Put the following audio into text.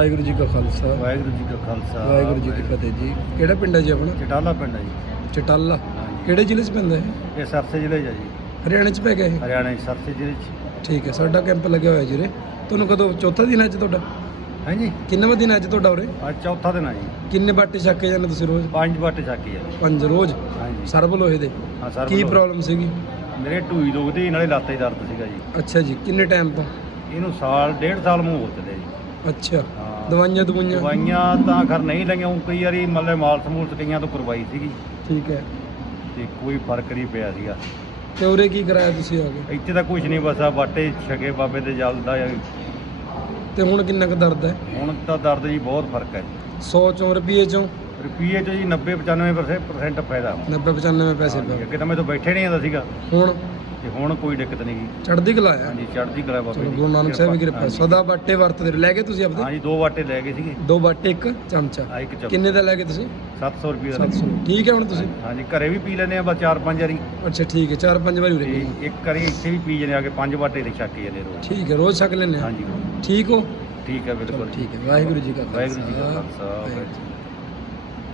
ਵਾਹਿਗੁਰੂ ਜੀ ਕਾ ਖਾਲਸਾ। ਵਾਹਿਗੁਰੂ ਜੀ ਕਾ ਖਾਲਸਾ। ਵਾਹਿਗੁਰੂ ਜੀ ਕੀ ਫਤਿਹ ਜੀ। ਕਿਹੜਾ ਪਿੰਡ ਹੈ ਜੀ ਆਪਣਾ? ਚਟਾਲਾ ਪਿੰਡ ਹੈ ਜੀ। ਚਟਾਲਾ। ਕਿਹੜੇ ਜ਼ਿਲ੍ਹੇ 'ਚ ਪੈਂਦਾ ਹੈ ਇਹ ਸਰਸੇ ਜ਼ਿਲ੍ਹੇ 'ਚ ਹੈ ਜੀ। ਹਰਿਆਣੇ 'ਚ ਪੈ ਗਿਆ ਇਹ? ਹਰਿਆਣਾ ਸਰਸੇ ਜ਼ਿਲ੍ਹੇ 'ਚ। ਠੀਕ ਹੈ ਸਾਡਾ ਕੈਂਪ ਲੱਗਿਆ ਹੋਇਆ ਜੀ ਤੁਹਾਨੂੰ ਕਦੋਂ ਚੌਥਾ ਦਿਨ ਹੈ ਅੱਜ ਤੁਹਾਡਾ? ਹਾਂਜੀ ਕਿੰਨਵਾਂ ਦਿਨ ਹੈ ਅੱਜ ਤੁਹਾਡਾ ਉਰੇ? ਅੱਜ ਚੌਥਾ ਦਿਨ ਹੈ ਜੀ। ਕਿੰਨੇ ਬਾਟੇ ਛੱਕ ਜਾਂਦੇ ਤੁਸੀਂ ਰੋਜ਼? ਪੰਜ ਬਾਟੇ ਛਾਕੀ ਹੈ ਜੀ ਪੰਜ ਰੋਜ਼? ਹਾਂਜੀ ਸਰਬ ਲੋਹੇ ਦੇ? ਹਾਂ ਸਰ ਕੀ ਪ੍ਰੋਬਲਮ ਸੀਗੀ? ਮੇਰੇ ਢੂਈ ਦੁਖਦੀ ਨਾਲੇ ਲੱਤ 'ਚ ਦਰਦ ਸੀਗਾ ਜੀ। ਅੱਛਾ ਜੀ ਕਿੰਨੇ ਟਾਈਮ ਤੋਂ? ਇਹਨੂੰ ਸਾਲ ਡੇਢ ਸਾਲ ਮੂੰਹ ਹੋ ਚੱਲੇ ਜੀ। ਅੱਛਾ। ਹਾਂ ਦਵਾਈਆਂ ਦਵਾਈਆਂ? ਦਵਾਈਆਂ ਤਾਂ ਖਰ ਨਹੀਂ ਲਈਆਂ ਊਂ ਕਈ ਵਾਰੀ ਮਤਲਬ ਮਾਲਸ ਮੂਲਸ ਕਈਆਂ ਤੋਂ ਕਰਵਾਈ ਸੀਗੀ। ਠੀਕ ਹੈ। ਤੇ ਕੋਈ ਫ਼ਰਕ ਨਹੀਂ ਪਿਆ ਸੀਗਾ। ਤੇ ਉਰੇ ਕੀ ਕਰਾਇਆ ਤੁਸੀਂ ਆ ਕੇ? ਇੱਥੇ ਤਾਂ ਕੁਝ ਨਹੀਂ ਬਸ ਬਾਟੇ ਛਕੇ ਬਾਬੇ ਦੇ ਜਲ ਦਾ ਤੇ ਹੁਣ ਕਿੰਨਾ ਕੁ ਦਰਦ ਹੈ? ਹੁਣ ਤਾਂ ਦਰਦ ਜੀ ਬਹੁਤ ਫ਼ਰਕ ਹੈ। 100 ਚੋਂ ਰੁਪਏ ਚੋਂ? ਰੁਪਈਏ ਚ ਜੀ 90 95% ਫਾਇਦਾ। 90 95 ਪੈਸੇ ਪਏ ਅੱਗੇ ਤਾਂ ਮੈਂ ਤਾਂ ਬੈਠੇ ਨਹੀਂ ਆਂਦਾ ਸੀਗਾ। ਹੁਣ? ਤੇ ਹੁਣ ਕੋਈ ਦਿੱਕਤ ਨਹੀਂ ਗੀ ਚੜ੍ਹਦੀ ਕਲਾ ਹੈ। ਹਾਂਜੀ ਚੜ੍ਹਦੀ ਕਲਾ ਬਾਬੇ ਚਲੋ ਦੀ। ਗੁਰੂ ਨਾਨਕ ਸਾਹਿਬ ਦੀ ਕਿਰਪਾ। ਹਾਂਜੀ। ਸਦਾ ਬਾਟੇ ਵਰਤਦੇ ਰਹੇ। ਲੈ ਗਏ ਤੁਸੀਂ ਆਪਦੇ? ਹਾਂਜੀ ਦੋ ਵਾਟੇ ਲੈ ਗਏ ਸੀਗੇ। ਦੋ ਬਾਟੇ ਇੱਕ ਚਮਚਾ। ਆ ਇੱਕ ਚੱਲ ਕਿੰਨੇ ਦਾ ਲੈ ਗਏ ਤੁਸੀਂ? 700 ਰੁਪਏ ਦਾ। 700 ਠੀਕ ਹੈ ਹੁਣ ਤੁਸੀਂ? ਹਾਂਜੀ ਘਰੇ ਵੀ ਪੀ ਲੈਨੇ ਆ ਬਸ ਚਾਰ ਪੰਜ ਵਾਰੀ। ਅੱਛਾ ਠੀਕ ਹੈ ਚਾਰ ਪੰਜ ਵਾਰੀ ਉਰੇ ਤੇ। ਇੱਕ ਵਾਰੀ ਇੱਥੇ ਵੀ ਪੀ ਜਨੇ ਆ ਕੇ ਪੰਜ ਵਾਟੇ ਦੇ ਛੱਕ ਜਾਂਦੇ ਰੋਜ਼। ਠੀਕ ਹੈ ਰੋਜ਼ ਛਕ ਲੈਣੇ ਹਾਂਜੀ। ਠੀਕ ਹੋ? ਠੀਕ ਹੈ ਚਲੋ ਬਿਲਕੁਲ ਠੀਕ ਹੈ। ਵਾਹਿਗੁਰੂ ਜੀ ਕਾ ਵਾਹਿਗੁਰੂ ਜੀ ਕਾ ਖਾਲਸਾ, ਵਾਹਿਗੁਰੂ ਜੀ ਕੀ ਫਤਿਹ।